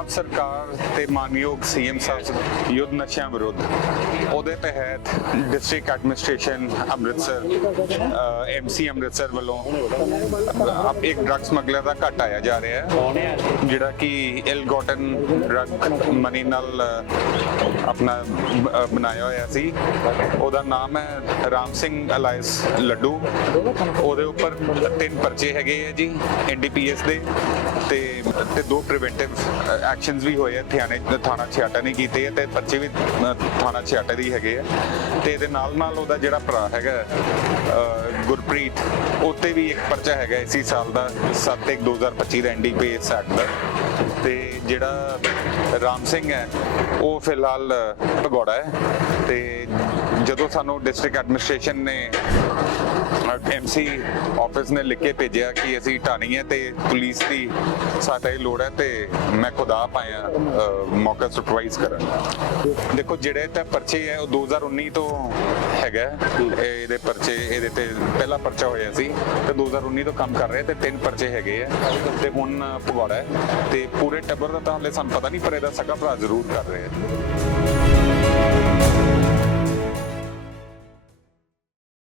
ਪੰਜਾਬ ਸਰਕਾਰ ਤੇ ਮਾਨਯੋਗ ਸੀਐਮ ਸਾਹਿਬ ਯੁੱਧ ਨਸ਼ਿਆਂ ਵਿਰੁੱਧ ਉਹਦੇ ਤਹਿਤ district administration Amritsar MC Amritsar ਵੱਲੋਂ ਅਹ, ਇੱਕ ਡਰੱਗ ਸਮਗਲਰ ਦਾ ਘਟ ਆਇਆ ਜਾ ਰਿਹਾ ਹੈ ਜਿਹੜਾ ਕਿ ਇਲ ਗੋਟਨ ਡਰੱਗ ਮਨੀ ਨਾਲ ਆਪਣਾ ਬਣਾਇਆ ਹੋਇਆ ਸੀ। ਉਹਦਾ ਨਾਮ ਹੈ ਰਾਮ ਸਿੰਘ ਅਲਾਇਸ ਲੱਡੂ। ਉਹਦੇ ਉੱਪਰ ਤਿੰਨ ਪਰਚੇ ਹੈਗੇ ਆ ਜੀ ਐਨਡੀਪੀਐਸ ਦੇ ਤੇ ਤੇ ਦੋ ਪ੍ਰੀਵੈਂਟਿਵ ਐਕਸ਼ਨਸ ਵੀ ਹੋਏ ਆ ਥਿਆਣੇ ਥਾਣਾ ਛਿਆਟਾ ਨੇ ਕੀਤੇ ਆ ਤੇ ਪਰਚੇ ਵੀ ਥਾਣਾ ਛਿਆਟਾ ਦੇ ਹੈਗੇ ਆ। ਤੇ ਇਹਦੇ ਨਾਲ ਨਾਲ ਉਹਦਾ ਜਿਹੜਾ ਭਰਾ ਹੈਗਾ ਅ, ਗੁਰਪ੍ਰੀਤ ਉੱਤੇ ਵੀ ਇੱਕ ਪਰਚਾ ਹੈਗਾ ਇਸੇ ਸਾਲ ਦਾ 7 1 2025 ਦਾ ਐਨਡੀਪੀਐਸ ਐਕਟ ਦਾ। ਤੇ ਜਿਹੜਾ ਰਾਮ ਸਿੰਘ ਹੈ ਉਹ ਫਿਲਹਾਲ ਭਗੌੜਾ ਹੈ। ਤੇ ਜਦੋਂ ਸਾਨੂੰ ਡਿਸਟ੍ਰਿਕਟ ਐਡਮਿਨਿਸਟ੍ਰੇਸ਼ਨ ਨੇ ਐਮਸੀ ਆਫਿਸ ਨੇ ਲਿਖ ਕੇ ਭੇਜਿਆ ਕਿ ਅਸੀਂ ਢਾਣੀ ਹੈ ਤੇ ਪੁਲਿਸ ਦੀ ਸਾਡਾ ਦੀ ਲੋੜ ਹੈ ਤੇ ਮੈਂ ਖੁਦਾ ਆਪ ਆਇਆ ਅ, ਮੌਕਾ ਸੁਪਰਵਾਈਜ਼ ਕਰਨ। ਦੇਖੋ ਜਿਹੜੇ ਤੇ ਪਰਚੇ ਹੈ ਉਹ 2019 ਤੋਂ ਹੈਗਾ ਇਹਦੇ ਪਰਚੇ ਇਹਦੇ ਤੇ ਪਹਿਲਾ ਪਰਚਾ ਹੋਇਆ ਸੀ ਤੇ 2019 ਤੋਂ ਕੰਮ ਕਰ ਰਹੇ ਤੇ ਤਿੰਨ ਪਰਚੇ ਹੈਗੇ ਆ। ਤੇ ਹੁਣ ਭਗੌੜਾ ਤੇ ਪੂਰੇ ਟੱਬਰ ਦਾ ਤਾਂ ਹਲੇ ਸਾਨੂੰ ਪਤਾ ਨਹੀਂ ਪਰ ਇਹਦਾ ਸਕਾ ਭਰਾ ਜ਼ਰੂਰ ਕਰ ਰਿਹਾ